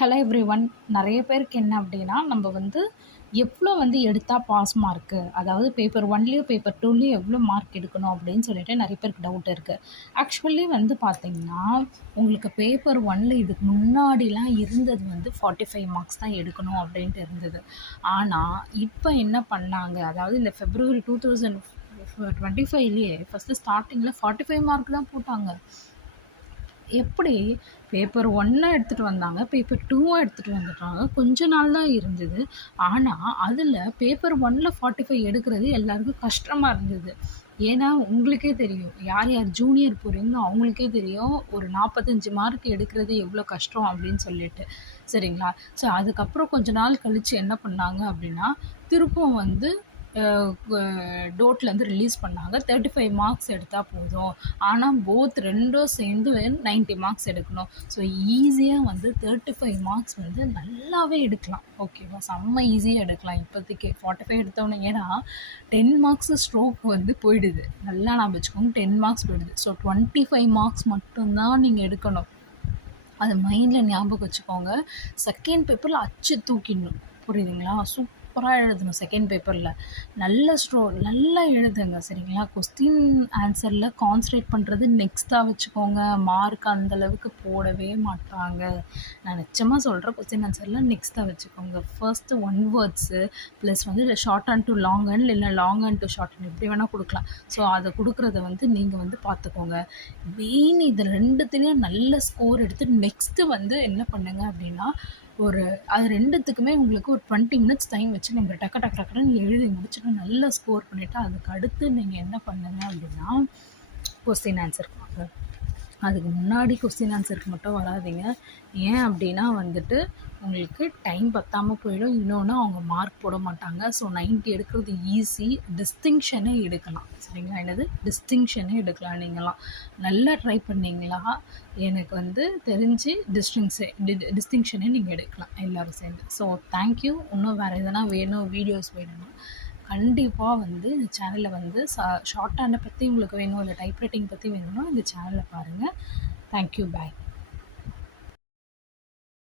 Hello everyone. நிறைய பேருக்கு என்ன அப்படின்னா, நம்ம வந்து எவ்வளோ எடுத்தா பாஸ் மார்க்கு, அதாவது பேப்பர் 1லயும் பேப்பர் 2லயும் எவ்வளோ மார்க் எடுக்கணும் அப்படின்னு சொல்லிட்டு நிறைய பேருக்கு டவுட் இருக்குது. ஆக்சுவலி பார்த்தீங்கன்னா, உங்களுக்கு பேப்பர் 1ல இதுக்கு முன்னாடிலாம் இருந்தது 45 மார்க்ஸ் தான் எடுக்கணும் அப்படின்ட்டு இருந்தது. ஆனால் இப்போ என்ன பண்ணாங்க, அதாவது இந்த February 2025லேயே ஃபஸ்ட்டு ஸ்டார்டிங்கில் 45 மார்க் தான் போட்டாங்க. எப்படி பேப்பர் 1 எடுத்துகிட்டு வந்தாங்க, பேப்பர் 2 எடுத்துகிட்டு வந்துட்டாங்க. கொஞ்ச நாள் தான் இருந்தது. ஆனால் அதில் பேப்பர் 1ல் 45 எடுக்கிறது எல்லாருக்கும் கஷ்டமாக இருந்தது. ஏன்னா உங்களுக்கே தெரியும், யார் யார் ஜூனியர் போகிறீங்களோ அவங்களுக்கே தெரியும் ஒரு 45 மார்க் எடுக்கிறது எவ்வளோ கஷ்டம் அப்படின்னு சொல்லிட்டு. சரிங்களா? ஸோ அதுக்கப்புறம் கொஞ்ச நாள் கழித்து என்ன பண்ணாங்க அப்படின்னா, திருப்பும் டோட்லேருந்து ரிலீஸ் பண்ணாங்க. 35 மார்க்ஸ் எடுத்தால் போதும். ஆனால் ரெண்டும் சேர்ந்து 90 மார்க்ஸ் எடுக்கணும். ஸோ ஈஸியாக 35 மார்க்ஸ் நல்லாவே எடுக்கலாம். ஓகேவா? செம்ம ஈஸியாக எடுக்கலாம் இப்போதைக்கு 45 எடுத்தோன்னே. ஏன்னா 10 மார்க்ஸ் ஸ்ட்ரோக் போயிடுது. நல்லா நான் வச்சுக்கோங்க, 10 மார்க்ஸ் போயிடுது. ஸோ 25 மார்க்ஸ் மட்டும்தான் நீங்கள் எடுக்கணும். அது மைண்டில் ஞாபகம் வச்சுக்கோங்க. செகண்ட் பேப்பரில் அச்சு தூக்கிடணும். புரியுதுங்களா? சூப்பராக எழுதணும். செகண்ட் பேப்பரில் நல்லா எழுதுங்க. சரிங்களா? கொஸ்டின் ஆன்சரில் கான்சன்ட்ரேட் பண்ணுறது நெக்ஸ்ட்டாக வச்சுக்கோங்க. மார்க் அந்தளவுக்கு போடவே மாட்டாங்க. நான் நிச்சயமாக சொல்கிறேன், கொஸ்டின் ஆன்சரில் நெக்ஸ்ட்டாக வச்சுக்கோங்க. First 1 words plus short and to long and இல்லை long and to short and எப்படி வேணால் கொடுக்கலாம். ஸோ அதை கொடுக்குறத நீங்கள் பார்த்துக்கோங்க. மெயின் இது ரெண்டுத்துலேயும் நல்ல ஸ்கோர் எடுத்து நெக்ஸ்ட்டு என்ன பண்ணுங்க அப்படின்னா, அது ரெண்டுத்துக்குமே உங்களுக்கு ஒரு 20 மினிட்ஸ் டைம் வச்சு நீங்கள் டக்குன்னு எழுதி முடிச்சுட்டு நல்லா ஸ்கோர் பண்ணிவிட்டு, அதுக்கு அடுத்து நீங்கள் என்ன பண்ணுங்க அப்படின்னா, கொஸ்டின் ஆன்சர் வாங்க. அதுக்கு முன்னாடி கொஸ்டின் ஆன்சருக்கு மட்டும் வராதிங்க. ஏன் அப்படின்னா உங்களுக்கு டைம் பத்தாமல் போயிடும். இன்னொன்று அவங்க மார்க் போட மாட்டாங்க. ஸோ 90 எடுக்கிறது ஈஸி. டிஸ்டிங்ஷனே எடுக்கலாம். சரிங்களா? என்னது டிஸ்டிங்ஷனே எடுக்கலாம். நீங்களாம் நல்லா ட்ரை பண்ணிங்களா? எனக்கு தெரிஞ்சு டிஸ்டிங்ஷனே நீங்கள் எடுக்கலாம் எல்லோரும் சேர்ந்து. So thank you. இன்னும் வேறு எதனா வீடியோஸ் வேணும்னா கண்டிப்பாக இந்த சேனலில் ஷார்ட் ஹேண்டை பற்றி உங்களுக்கு வேணும், இல்லை டைப்ரைட்டிங் பற்றி வேணும்னா இந்த சேனலை பாருங்கள். தேங்க்யூ. பாய்.